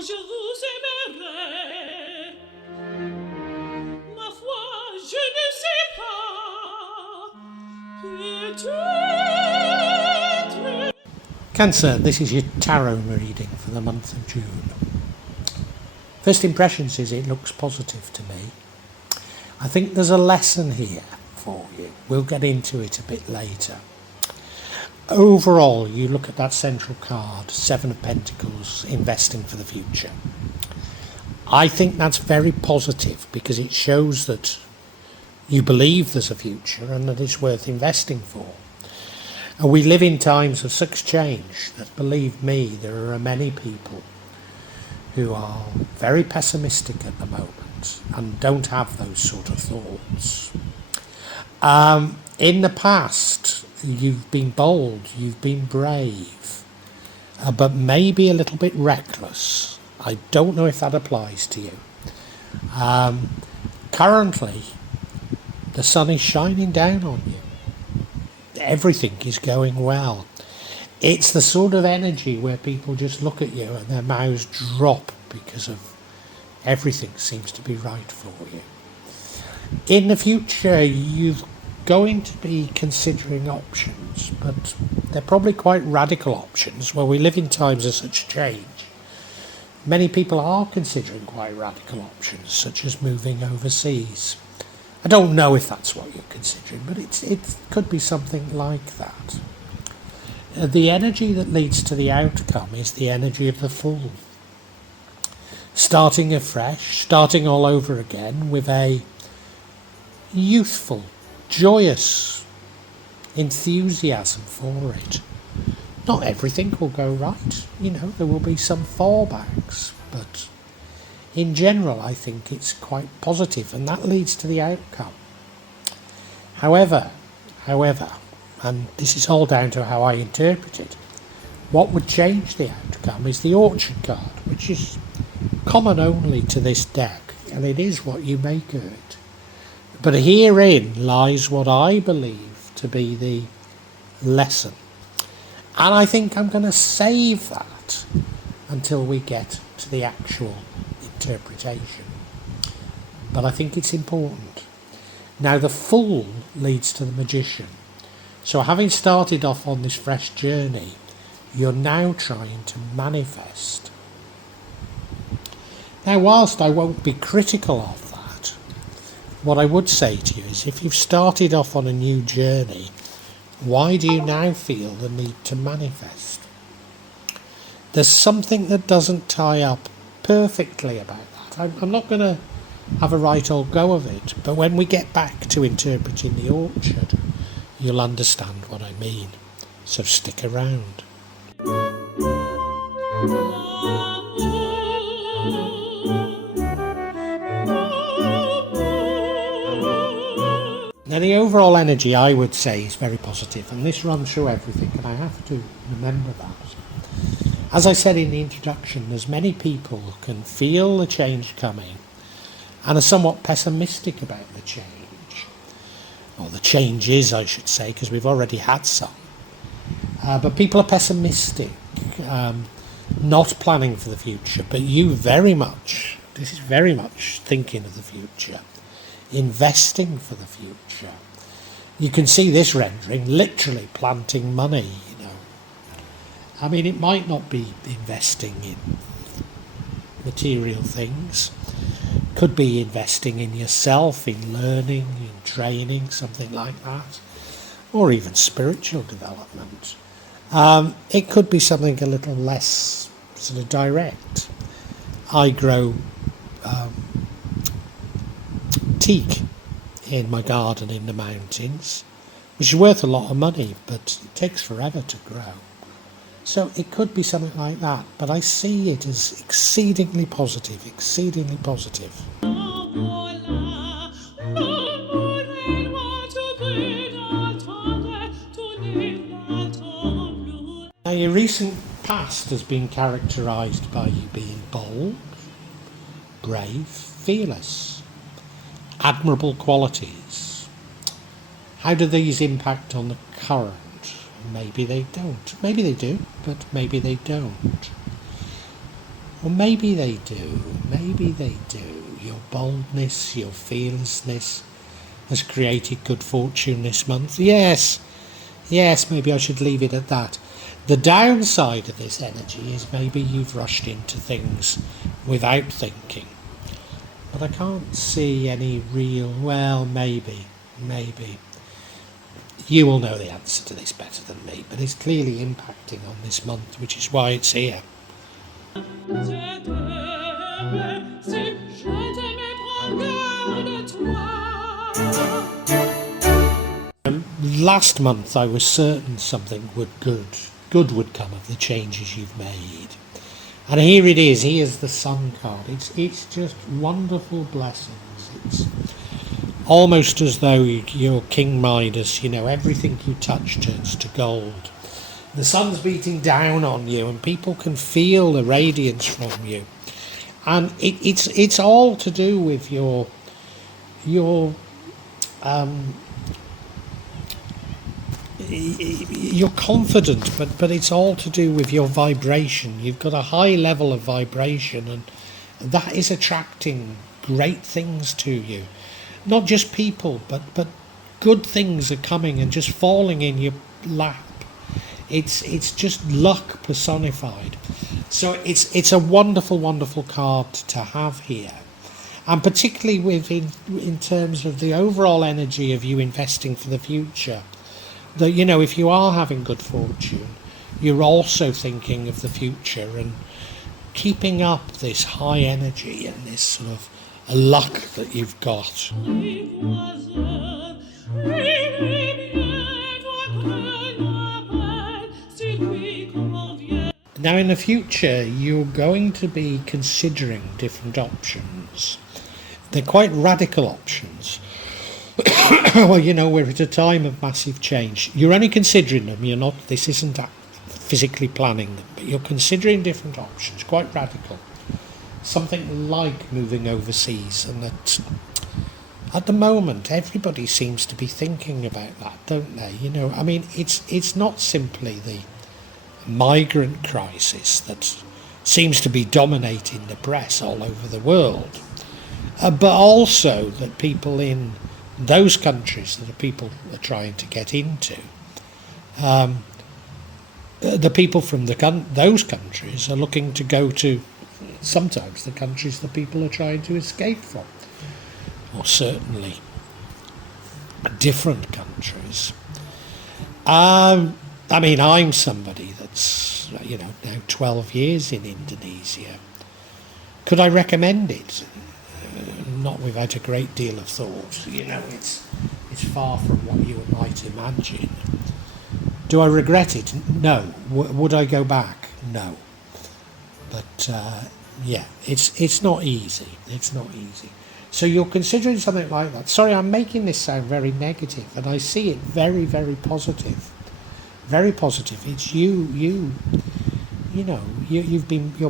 je vous aimerai. Ma foi, je ne sais pas. Peut-être. Cancer, this is your tarot reading for the month of June. First impressions is it looks positive to me. I think there's a lesson here for you. We'll get into it a bit later. Overall, you look at that central card, Seven of Pentacles, investing for the future. I think that's very positive because it shows that you believe there's a future and that it's worth investing for. And we live in times of such change that, believe me, there are many people who are very pessimistic at the moment and don't have those sort of thoughts. In the past, you've been bold, you've been brave, but maybe a little bit reckless. I don't know if that applies to you. Currently, the sun is shining down on you. Everything is going well. It's the sort of energy where people just look at you and their mouths drop because of everything seems to be right for you. In the future, you're going to be considering options, but they're probably quite radical options. Where we live in times of such change, many people are considering quite radical options, such as moving overseas. I don't know if that's what you're considering, but it could be something like that. The energy that leads to the outcome is the energy of the Fool. Starting afresh, starting all over again with a youthful, joyous enthusiasm for it. Not everything will go right, there will be some fallbacks, but in general I think it's quite positive and that leads to the outcome. However, and this is all down to how I interpret it, what would change the outcome is the Orchard card, which is common only to this deck, and it is what you make of it. But herein lies what I believe to be the lesson. And I think I'm going to save that until we get to the actual interpretation. But I think it's important. Now the Fool leads to the Magician. So having started off on this fresh journey, you're now trying to manifest. Now whilst I won't be critical of that, what I would say to you is if you've started off on a new journey, why do you now feel the need to manifest? There's something that doesn't tie up perfectly about that. I'm not going to have a right or go of it, but when we get back to interpreting the Orchard, you'll understand what I mean. So stick around. Now the overall energy I would say is very positive, and this runs through everything, and I have to remember that. As I said in the introduction, there's many people who can feel the change coming and are somewhat pessimistic about the change. Or the changes, I should say, because we've already had some. But people are pessimistic, not planning for the future, but you this is very much thinking of the future, investing for the future. You can see this rendering literally planting money, I mean, it might not be investing in material things. Could be investing in yourself, in learning, in training, something like that. Or even spiritual development. It could be something a little less sort of direct. I grow teak in my garden in the mountains, which is worth a lot of money, but it takes forever to grow. So it could be something like that, but I see it as exceedingly positive. Now your recent past has been characterised by you being bold, brave, fearless, admirable qualities. How do these impact on the current? Maybe they don't. Maybe they do, but maybe they don't. Well, maybe they do. Maybe they do. Your boldness, your fearlessness has created good fortune this month. Yes, yes, maybe I should leave it at that. The downside of this energy is maybe you've rushed into things without thinking. But I can't see any real, well, maybe. You will know the answer to this better than me, but it's clearly impacting on this month, which is why it's here. Last month I was certain something good would come of the changes you've made. And here it is, here's the Sun card. It's just wonderful blessings. It's almost as though you're King Midas, everything you touch turns to gold. The sun's beating down on you and people can feel the radiance from you. And it's all to do with you're confident, but it's all to do with your vibration. You've got a high level of vibration, and that is attracting great things to you. Not just people, but good things are coming and just falling in your lap. It's just luck personified. So it's a wonderful card to have here. And particularly in terms of the overall energy of you investing for the future. That, if you are having good fortune, you're also thinking of the future and keeping up this high energy and this sort of luck that you've got. Now in the future you're going to be considering different options. They're quite radical options. Well, we're at a time of massive change. You're only considering them, this isn't physically planning them, but you're considering different options, quite radical. Something like moving overseas, and that at the moment everybody seems to be thinking about that, don't they? It's not simply the migrant crisis that seems to be dominating the press all over the world, but also that people in those countries that people are trying to get into, the people from those countries are looking to go to sometimes the countries that people are trying to escape from, or certainly different countries. I'm somebody that's now 12 years in Indonesia. Could I recommend it? Not without a great deal of thought. It's far from what you might imagine. Do I regret it? No. Would I go back? No. But it's not easy. It's not easy. So you're considering something like that. Sorry, I'm making this sound very negative, and I see it very, very positive. Very positive. It's you're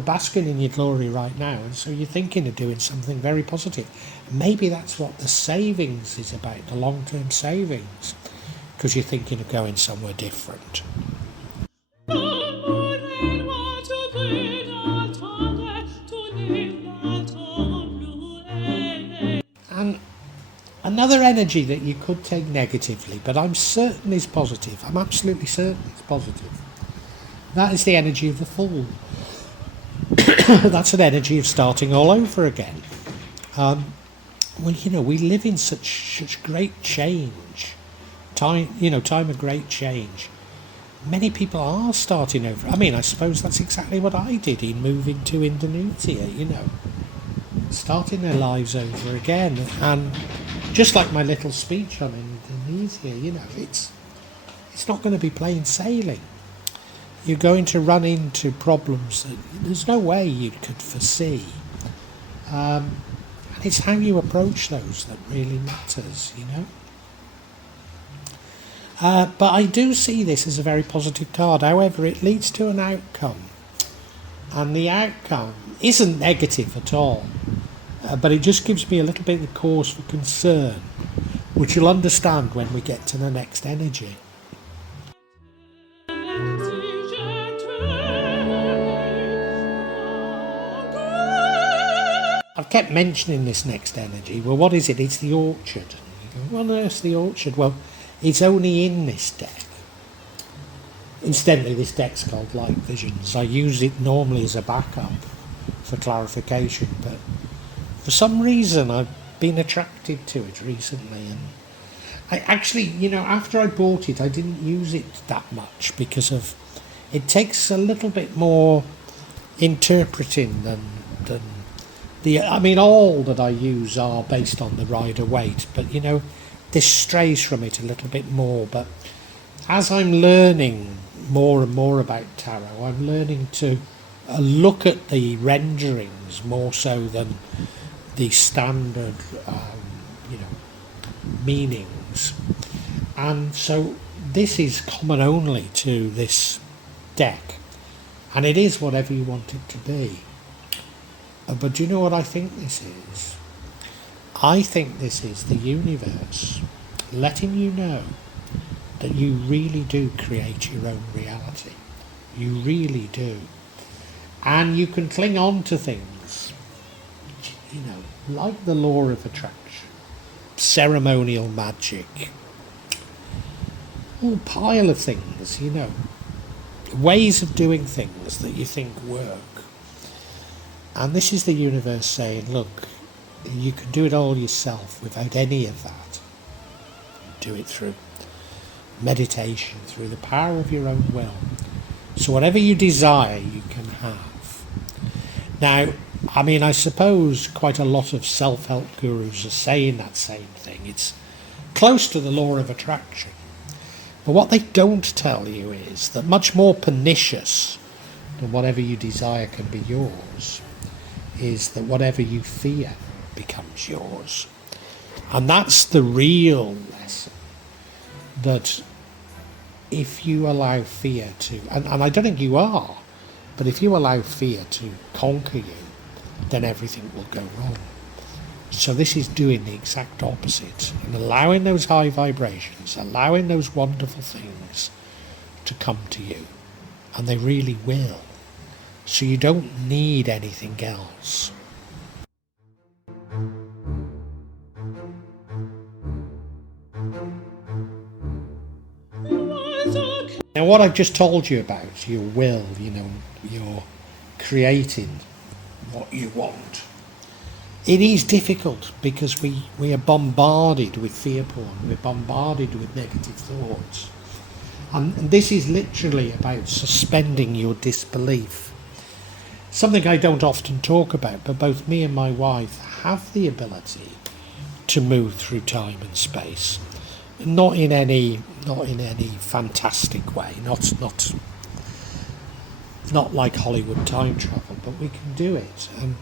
basking in your glory right now, and so you're thinking of doing something very positive. Maybe that's what the savings is about, the long-term savings, because you're thinking of going somewhere different. And another energy that you could take negatively, but I'm certain is positive. I'm absolutely certain it's positive. That is the energy of the Fool. That's an energy of starting all over again. We live in such great change. Time of great change. Many people are starting over. I suppose that's exactly what I did in moving to Indonesia, starting their lives over again. And just like my little speech on Indonesia, it's not going to be plain sailing. You're going to run into problems that there's no way you could foresee. And it's how you approach those that really matters, But I do see this as a very positive card. However, it leads to an outcome. And the outcome isn't negative at all. But it just gives me a little bit of cause for concern, which you'll understand when we get to the next energy. I've kept mentioning this next energy. Well, what is it? It's the orchard. You go, well, no, it's the orchard. Well, it's only in this deck. Incidentally, this deck's called Light Visions. I use it normally as a backup for clarification, but for some reason I've been attracted to it recently, and I actually, after I bought it, I didn't use it that much because of it takes a little bit more interpreting than all that I use are based on the Rider-Waite, but this strays from it a little bit more. But as I'm learning more and more about tarot, I'm learning to look at the renderings more so than the standard meanings, and so this is common only to this deck, and it is whatever you want it to be. But do you know what I think this is? I think this is the universe letting you know that you really do create your own reality. You really do. And you can cling on to things, like the law of attraction, ceremonial magic, a whole pile of things, ways of doing things that you think work. And this is the universe saying, look, you can do it all yourself without any of that. Do it through meditation, through the power of your own will. So whatever you desire, you can have. Now, I suppose quite a lot of self-help gurus are saying that same thing. It's close to the law of attraction. But what they don't tell you is that much more pernicious than whatever you desire can be yours is that whatever you fear becomes yours. And that's the real lesson, that if you allow fear to, and I don't think you are, but if you allow fear to conquer you, then everything will go wrong. So this is doing the exact opposite and allowing those high vibrations, allowing those wonderful things to come to you. And they really will. So you don't need anything else. Now what I've just told you about, your will, you're creating what you want. It is difficult because we are bombarded with fear porn, we're bombarded with negative thoughts. And this is literally about suspending your disbelief. Something I don't often talk about, but both me and my wife have the ability to move through time and space. Not in any fantastic way, not like Hollywood time travel, but we can do it. And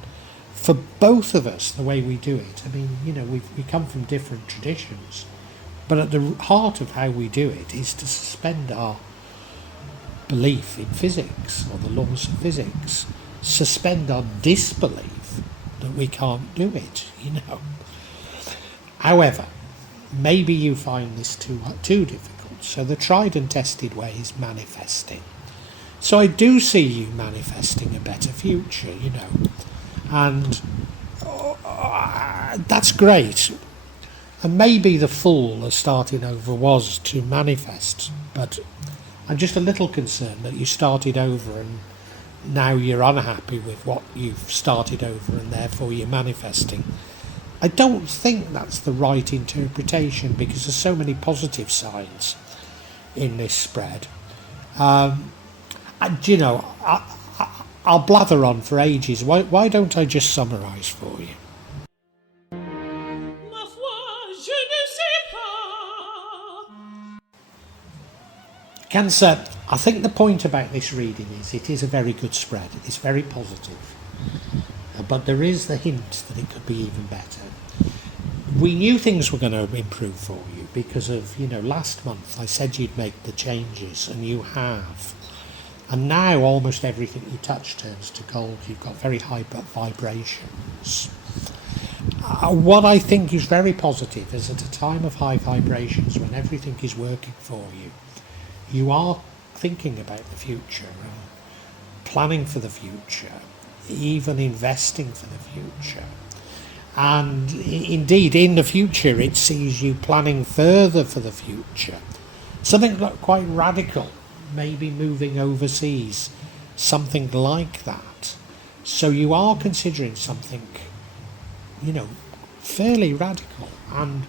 for both of us, the way we do it, we come from different traditions, but at the heart of how we do it is to suspend our belief in physics or the laws of physics, suspend our disbelief that we can't do it, However, maybe you find this too difficult, so the tried and tested way is manifesting. So I do see you manifesting a better future, and that's great. And maybe the fool of starting over was to manifest, but I'm just a little concerned that you started over and now you're unhappy with what you've started over and therefore you're manifesting. I don't think that's the right interpretation because there's so many positive signs in this spread. I'll blather on for ages. Why don't I just summarise for you? Ma foi, je ne sais pas. Cancer, I think the point about this reading is it is a very good spread. It's very positive. But there is the hint that it could be even better. We knew things were going to improve for you because of, last month I said you'd make the changes and you have. And now almost everything you touch turns to gold. You've got very high vibrations. What I think is very positive is at a time of high vibrations when everything is working for you, you are thinking about the future and planning for the future, even investing for the future. And indeed, in the future, it sees you planning further for the future. Something quite radical, maybe moving overseas, something like that. So you are considering something, fairly radical. And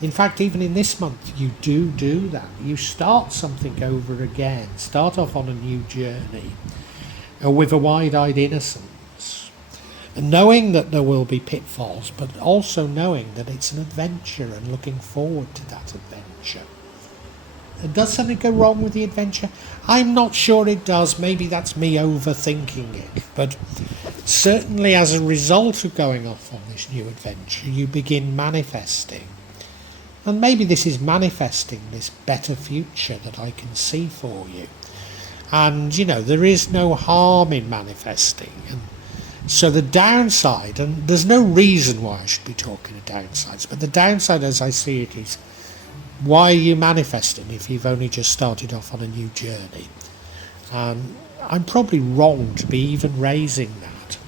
in fact, even in this month, you do that. You start something over again, start off on a new journey with a wide-eyed innocence. And knowing that there will be pitfalls, but also knowing that it's an adventure and looking forward to that adventure. And does something go wrong with the adventure? I'm not sure it does. Maybe that's me overthinking it. But certainly as a result of going off on this new adventure, you begin manifesting. And maybe this is manifesting this better future that I can see for you. And, there is no harm in manifesting. And so the downside, and there's no reason why I should be talking of downsides, but the downside as I see it is, why are you manifesting if you've only just started off on a new journey? I'm probably wrong to be even raising that.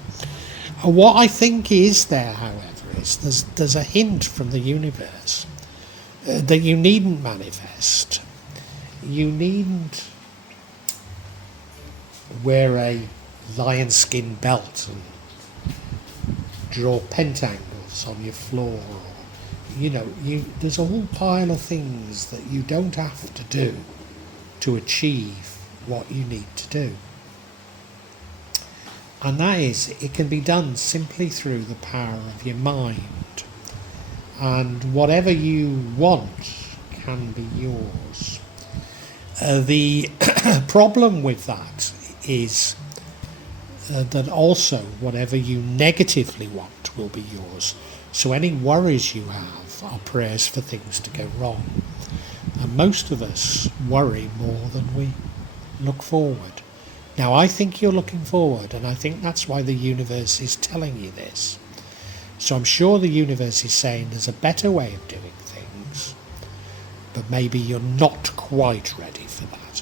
What I think is there, however, is there's a hint from the universe that you needn't manifest. You needn't wear a lion skin belt and draw pentangles on your floor. There's a whole pile of things that you don't have to do to achieve what you need to do. And that is, it can be done simply through the power of your mind. And whatever you want can be yours. The problem with that is that also whatever you negatively want will be yours. So any worries you have are prayers for things to go wrong. And most of us worry more than we look forward. Now, I think you're looking forward, and I think that's why the universe is telling you this. So I'm sure the universe is saying there's a better way of doing things, but maybe you're not quite ready for that.